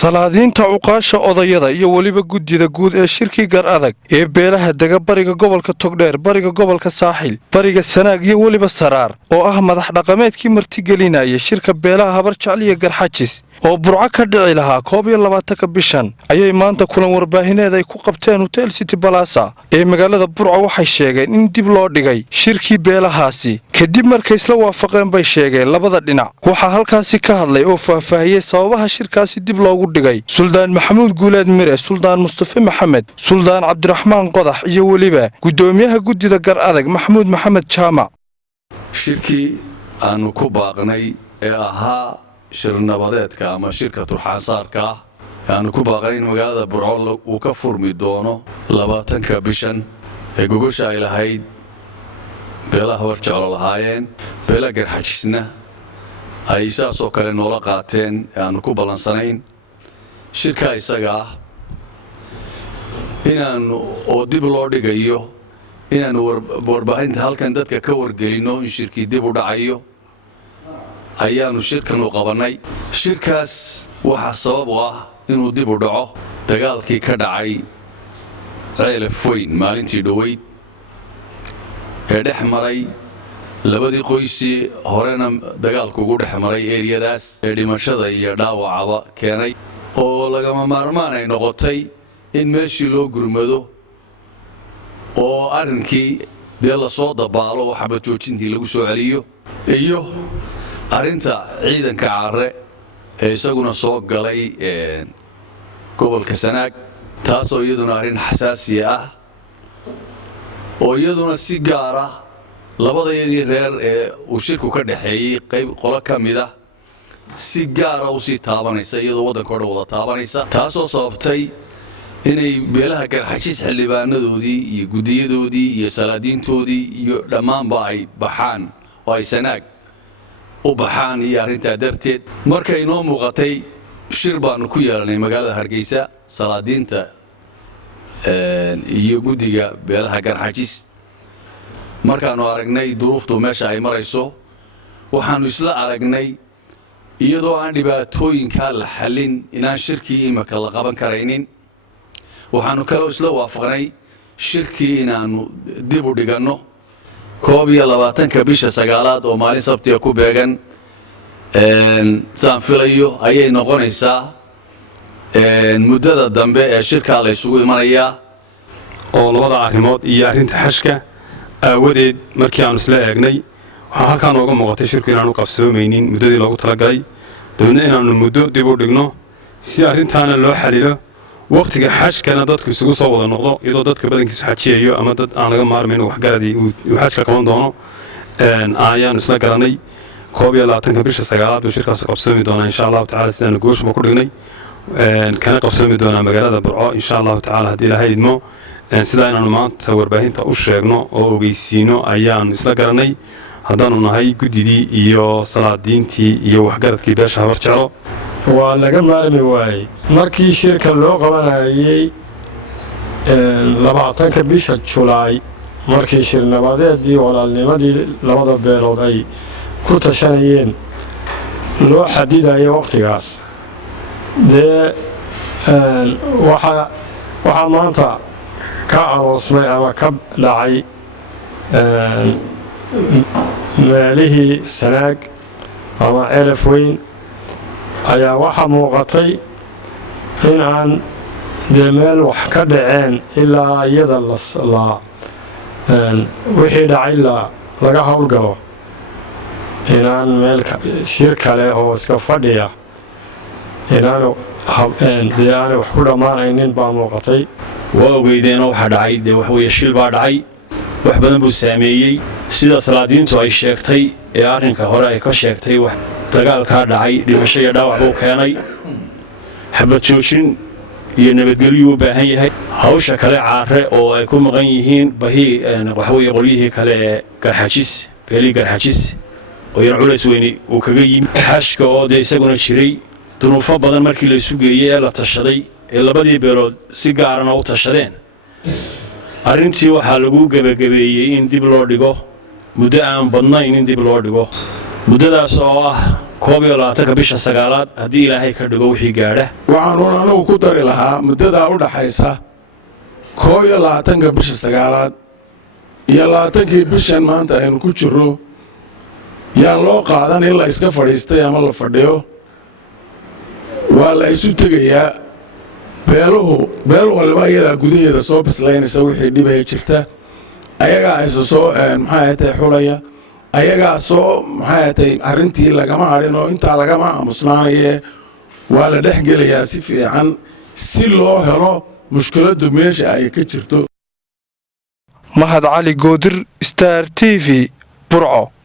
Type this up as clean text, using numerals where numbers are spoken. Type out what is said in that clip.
salaadiinta cuqaasha odayada iyo weliba guddida guud ee shirkii gar adag ee beelaha dega bariga gobolka togdheer bariga gobolka saaxil bariga sanaag iyo weliba saraar oo ah madax dhaqameedkii martigelinaya shirka beelaha habar jecliya garxajis oo burco ka dhici lahaa 21 bishan ayay maanta kulan warbaahineed ay ku qabteen hotel city balasa ee magaalada burco waxay sheegeen in dib loo dhigay shirkii beelahaasi kadib markay isla waafaqeen bay sheegeen labada dhinac waxa halkaasi ka hadlay oo faahfaahiyay sababaha shirkaasi dib loogu dhigay suldaan maxamuud guuleed mire suldaan mustafa maxamed suldaan cabdiraxmaan qodax iyo weliba gudoomiyaha guddida gar adag maxamuud maxamed jaamac shirkii aanu ku baaqnay ee ahaa shirnabadeedka ama shirka turxaansaarka aanu ku baaqnay in magaalada burco uu ka furmi doono 20 bishan ee gogosha ay lahayd beelaha habar jeclo lahaayeen beelaha garxajisna ay saasoo kale noola qaateen aanu ku balansanayn shirka isaga inaanu oo dib loo dhigayo inaanu warbaahinta halkan dadka ka wargelino in shirkii dib u dhacayo ayaanu shirkan u qabanay shirkaas waxa sabab u ah inuu dib u dhaco dagaalkii ka dhacay ceelaf weyn maalintii dhaweyd ee dhex maray labadii qoysii horena dagaalku ugu dhex maray eeriyadaas ee dhimashada iyo dhaawacaba keenay oo lagama maarmaan ay noqotay in meeshii loo gurmado oo arrinkii dee la soo dabaalo oo xabad joojintii lagu soo celiyo iyo arrinta ciidanka carre ee isaguna soo galay gobolka sanaag taasoo iyaduna arrin xasaasi ah oo iyaduna si gaar ah labadayadii reer ee uu shirku ka dhaxeeyay qayb qolo ka mid ah si gaar ah u sii taabanaysa iyadoo waddanka oo dhan wada taabanaysa taasoo sababtay inay beelaha garxajis xildhibaanadoodii iyo guddiyadoodii iyo salaadiintoodii iyo dhammaanba ay baxaan oo ay sanaag u baxaan iyo arrintaa darteed markay noo muuqatay shir baanu ku yeelanay magaalada hargeysa salaadiinta iyo guddiga beelaha garxajis markaanu aragnay duruuftu meesha ay marayso waxaanu isla aragnay iyadoo aan dhibaatooyinka la xallin inaan shirkii imika la qaban karaynin waxaanu kaloo isla waafaqnay shirkii inaanu dib u dhiganno 21 bisha sagaalaad oo maalin sabtiga ku beegan saan filayo ayay noqonaysaa muddada dambe ee shirka la isugu imanayaa oo labada arrimood iyo arrinta xashka aawadeed markii aanu isla eegnay waxaa halkaan nooga muuqatay shirku inaanu qabsoomaynin muddadii loogu talagalay dabadna inaanu muddo dib u dhigno si arrintaana loo xalilo waqtiga xashkana dadku isugu soo wada noqdo iyadoo dadka badankiisu xajiyayo ama dad aan laga maarmayn waxgaradii uu xajka qaban doono ayaanu isla garanay 21 bisha sagaalaad buu shirkaas qabsoomi doonaa insha allahu tacaala sidaanu gooshba ku dhignay kana qabsoomi doonaa magaalada burco insha allahu tacaala haddii ilaahay idmo sidaa inaanu maanta warbaahinta u sheegno oo ogeysiino ayaanu isla garanay haddaanu nahay guddidii iyo salaadiintii iyo waxgaradkii beesha habar jeclo waa laga maarmi waayey markii shirka loo qabanayay 20 bisha julaay markii shirnabadeedii walaalnimadii labada beelood ay ku tashanayeen loo xadidayay waqtigaas dee waxaa maanta ka aroosmay ama ka dhacay meelihii sanaag ama ceelaf weyn ayaa waxaa muuqatay in aan dee meel wax ka dhaceen ilaa iyada wixii dhacay laga howlgalo inaan meel shir kale oo iska fadhiya inaanu dee aanay wax ku dhammaanaynin baa muuqatay waa ogeydeenoo waxaa dhacay dee waxweeye shil baa dhacay wax badan buu saameeyey sida salaadiintu ay sheegtay ee arrinka hore ay ka sheegtay dagaalkaa dhacay dhimasho iyo dhaawac buu keenay xabad joojin iyo nabadgelyuu u baahan yahay hawsha kale caare oo ay ku maqan yihiin waxaweye qolyihii kale ee garxajis beelii garxajis oo yar culays weyni uu kaga yimi xashka oo dee isaguna jiray dunuufo badan markii la isu geeyey ee la tashaday ee labadii beelood si gaarana u tashadeen arrintii waxaa lagu gebagabeeyey in dib loo dhigo muddo aan badnayn in dib loo dhigo muddadaas oo ah 21 bisha sagaalaad haddii ilaahay ka dhigo wixii gaadha waxaan anigu ku dari lahaa muddada u dhaxaysa 21 bisha sagaalaad iyo 20 bishan maanta aynu ku jirro yaan loo qaadan in la iska fadhiistay ama la fadhiyo waa la isu tegayaa beel walba iyadaa gudaheeda soo bislaynaysa wixii dhibaya jirta ayagaa isa soo maxay xulaya ayagaa soo maxay arrintii lagama hadhin oo intaa lagama aamusnaanaye waa la dhex gelayaa si fiican si loo helo mushkiladdu meesha ay ka jirto. Mahad Cali Goodir, Star TV, Burco.